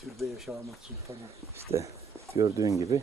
Türbe yaşamak sultanı. İşte gördüğün gibi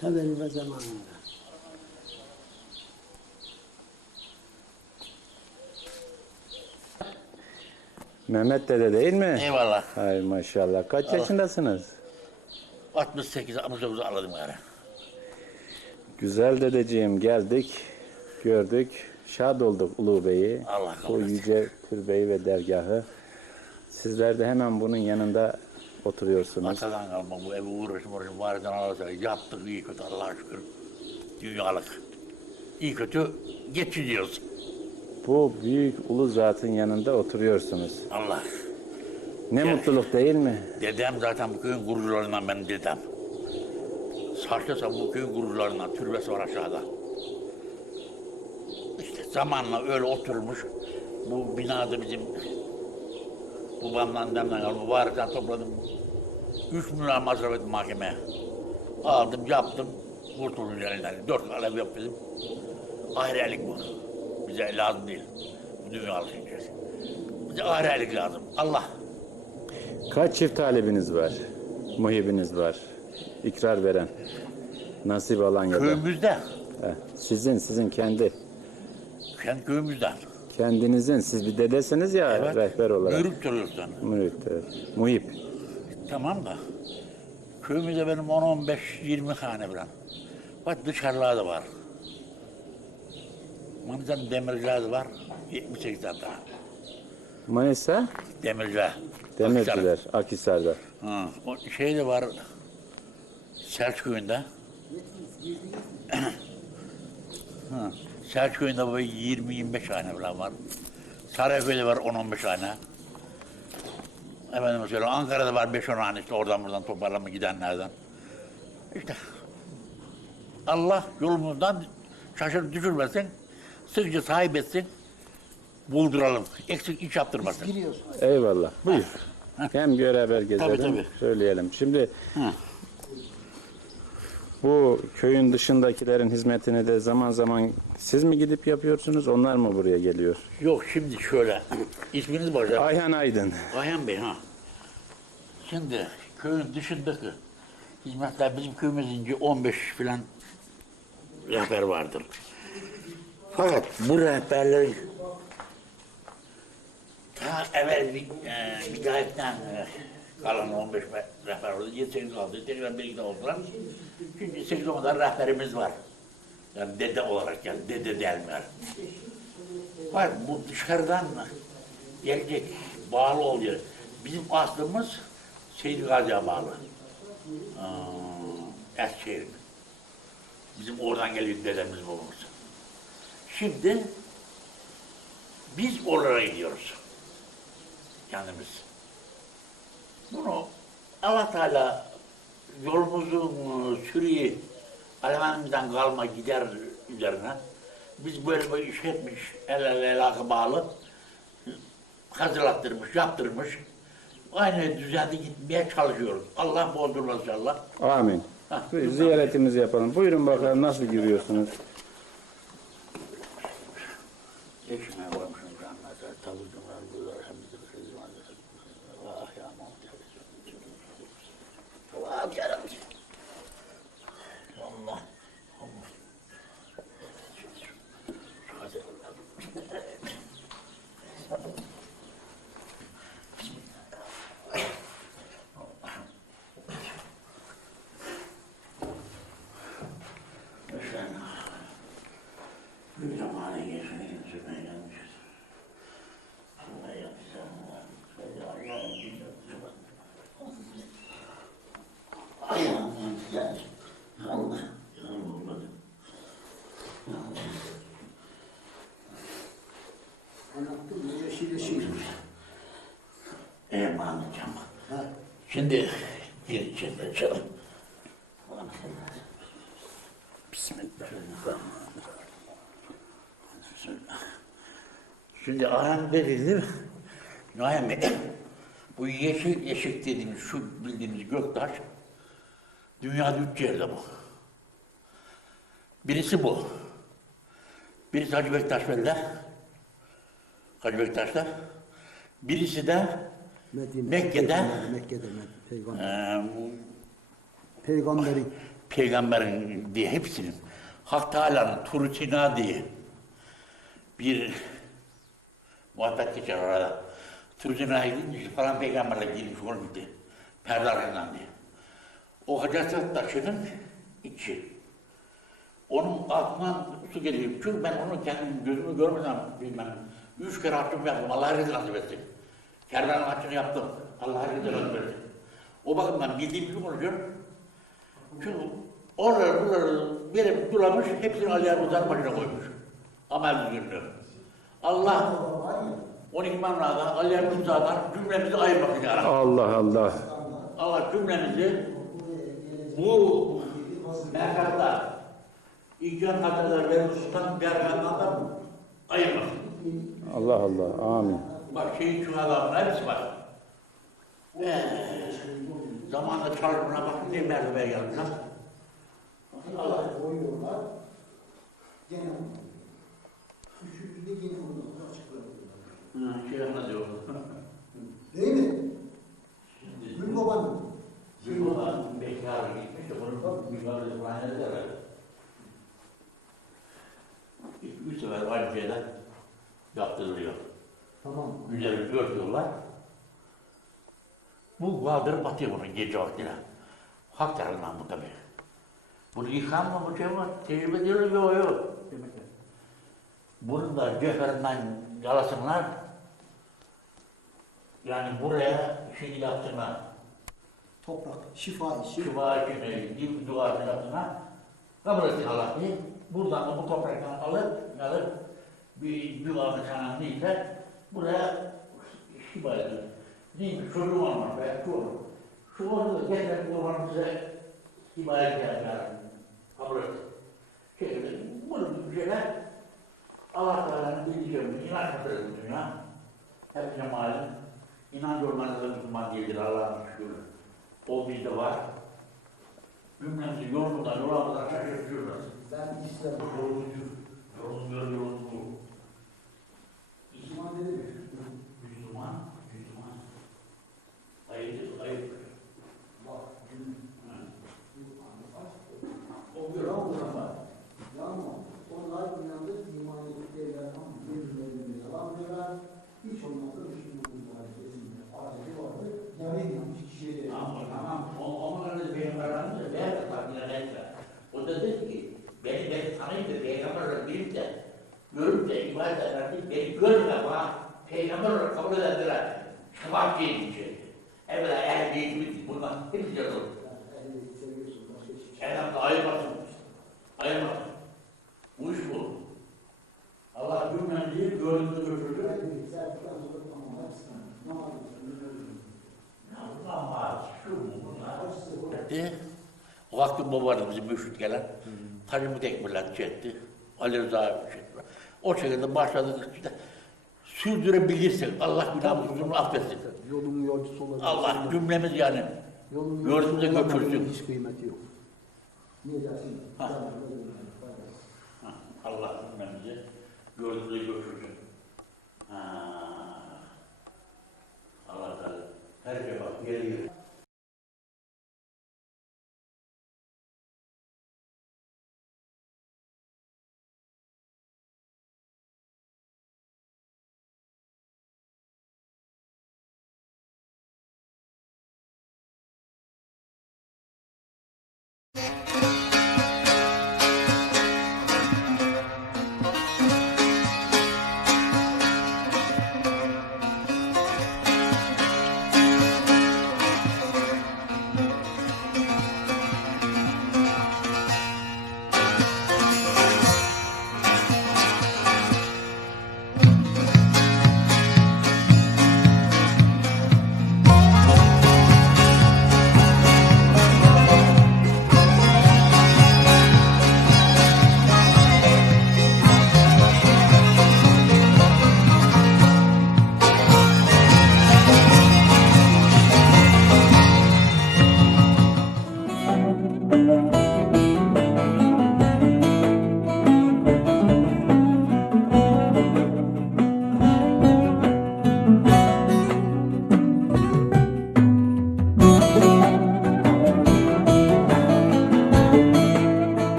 Haberi ve zamanında. Mehmet dede değil mi? Eyvallah. Ay maşallah. Kaç yaşındasınız? 68 69 anladım yani. Güzel dedeciğim geldik, gördük, şad olduk Ulu Bey'i. Allah Bu kabul etsin. yüce türbeyi ve dergahı. Sizler de hemen bunun yanında oturuyorsunuz. Atadan kalma bu evi uğraşım uğraşım varken alırsa yaptık iyi kötü Allah'a şükür. Dünyalık. iyi kötü geçiniyoruz. Bu büyük ulu zatın yanında oturuyorsunuz. Allah. Ne Evet. mutluluk değil mi? Dedem zaten bu köyün kurucularından benim dedem. Sarkısa bu köyün kurucularından, türbesi var aşağıda. İşte zamanla öyle oturmuş. Bu binada bizim babamdan demden kaldı. Bu varlıktan topladım. Üç milyar masraf ettim mahkemeye. Aldım, yaptım. Kurtuldum elinden. Dört alev yok dedim. Ahirelik bu. Bize lazım değil. Bu dünyalık için. Bize ahirelik lazım. Allah Kaç çift talibiniz var? Muhibiniz var. İkrar veren. Nasip alan ya da. köyümüzde, Sizin, sizin kendi. kendi köyümüzden. Kendinizin, siz bir dedesiniz ya Evet. rehber olarak. Mürit duruyorsun. Mürit, evet. Muhip. Tamam da. Köyümüzde benim 10-15-20 hane falan. Bak dışarılarda da var. Manisa'nın demirciler de var. 78 tane. Manisa, Demirciler. Demirciler, Akhisar'da. Ha, o şey de var. Selçuköy'ünde. ha, Selçuköy'ünde böyle 20-25 tane falan var. Sarayköy'de var 10-15 tane. Efendim söyle Ankara'da var 5-10 tane işte oradan buradan toparlama gidenlerden. İşte Allah yolumuzdan şaşırıp düşürmesin. Sıkıcı sahip etsin. Bulduralım. Eksik iş yaptırmasın. Giriyoruz. Eyvallah. Buyur. Hem beraber gezelim, Tabii, tabii. söyleyelim. Şimdi Ha. Bu köyün dışındakilerin hizmetini de zaman zaman siz mi gidip yapıyorsunuz, onlar mı buraya geliyor? Yok şimdi şöyle. İsminiz var hocam. Ayhan Aydın. Ayhan Bey ha. Şimdi köyün dışındaki hizmetler bizim köyümüzünce 15 filan rehber vardır. Fakat bu rehberlerin ta evvel e, vilayetten e, kalan 15 me- rehber oldu. 7-8 oldu. Tekrar bir iki de oldular. Şimdi 8 kadar rehberimiz var. Yani dede olarak yani dede derler. Bak bu dışarıdan gelecek, bağlı oluyor. Bizim aslımız Seydi Gazi'ye bağlı. Aa, Eskişehir. Bizim oradan geliyor dedemiz babamız. Şimdi biz oralara gidiyoruz. Kendimiz. Bunu Allah Teala yolumuzun e, sürüyü Almanımızdan kalma gider üzerine. Biz böyle bir iş etmiş, el ele alaka bağlı hazırlattırmış, yaptırmış. Aynı düzende gitmeye çalışıyoruz. Allah bozdurmaz inşallah. Amin. Buyur, ziyaretimizi yapalım. Buyurun bakalım nasıl giriyorsunuz? Geçmeye varmışım rahmetler, tabucumlar, burada elhamdülillah. Allah ya Allah canım. Allah. Sen bir zamana geçmeyi sürmeye gelmişiz. Allah yapsa Allah. Ayağımdan gel. Allah. Anlattım mı? Yeşil yeşil. Ee anlatacağım. Şimdi gir içinde çal. Bismillahirrahmanirrahim. Şimdi Ayhan dedi değil mi? Ayhan Bey, bu yeşil yeşik dediğimiz, şu bildiğimiz göktaş, dünyada üç yerde bu. Birisi bu. Birisi Hacı Bektaş Veli'de. Hacı Bektaş'ta. Birisi de Mekke'de Mekke'de peygamber. eee, Peygamberin diye hepsinin Hak Teala'nın Turutina diye bir muhabbet geçer orada. Turutina'ya gidince falan peygamberle girmiş onu gitti. Perde arkasından diye. O Hacer taşının içi. Onun altından su geliyor. Çünkü ben onu kendim gözümü görmeden bilmem. Üç kere hakkım yaptım. Allah nasip etsin. Kervanın hakkını yaptım. Allah nasip etsin. O bakımdan bildiğim gibi konuşuyorum. Çünkü oraları buraları Gelip duramış, hepsini Ali'ye Muhtar başına koymuş. Amel düzgünlüğü. Allah 12 manada Ali'ye Muhtar'dan cümlemizi ayırmak ya Rabbi. Allah Allah. Allah cümlemizi bu merkatlar, İcran kadar verilmişten bergandan da ayırmasın. Allah Allah. Amin. Bak şehit şu adamın hepsi var. Ee, zamanla çalışmına bakın ne mertebeye geldiler. Allah. Koyuyorlar. Gene Üçüncü de yine ondan sonra açık bırakıyorlar. Hı, şey anlatıyor. Değil mi? Gül babanın. Bir baba bekar gitmiş de bir babası İbrahim'e de ver. Üç sefer aynı şeyden yaptırılıyor. Tamam. Üzerini örtüyorlar. Bu vardır batıyor bunun gece vaktiyle. Hak tarafından bu tabi. Bunu yıkanma bu şey var. Tecrübe ediyoruz yok yok. Bunlar cevherinden yalasınlar. Yani buraya şey yapsınlar. Toprak. Şifa işi. Şuba içine, dil duvarını yapsınlar. Kabul etsin Allah diye. Buradan da bu topraktan alıp, alıp bir duvarını kanan neyse buraya şiba ediyor. Neymiş çocuğum olmaz be, şu olur. Şu orada getirip kurbanı size şiba edeceğim yani. Kabul et. Şey, bunu bir şeyler Allah Teala'nın dileceğim, inanç mıdır ya? Her zaman inanç olmanızda tutma diyedir Allah'ın şükür. O bizde var. Cümlemizi yolundan, yolamından şaşırtıyoruz. Ben İslam. Yolumuz, yolumuz, yolumuz bu. Müslüman dedi mi? düzeltti. O vakti baba vardı bizim müşrit gelen. Tanrı Tekmirler düzeltti. Ali Rıza düzeltti. O şekilde başladık işte sürdürebilirsek Allah günahımızı affetsin. Yolumun yolcusu olabilir. Allah cümlemiz yani. Yolun yolcusu götürsün. Hiç kıymeti yok. Niye dersin? Ha. ha. Allah cümlemizi yolumuza götürsün. Ha. Allah Teala her şey bak geliyor.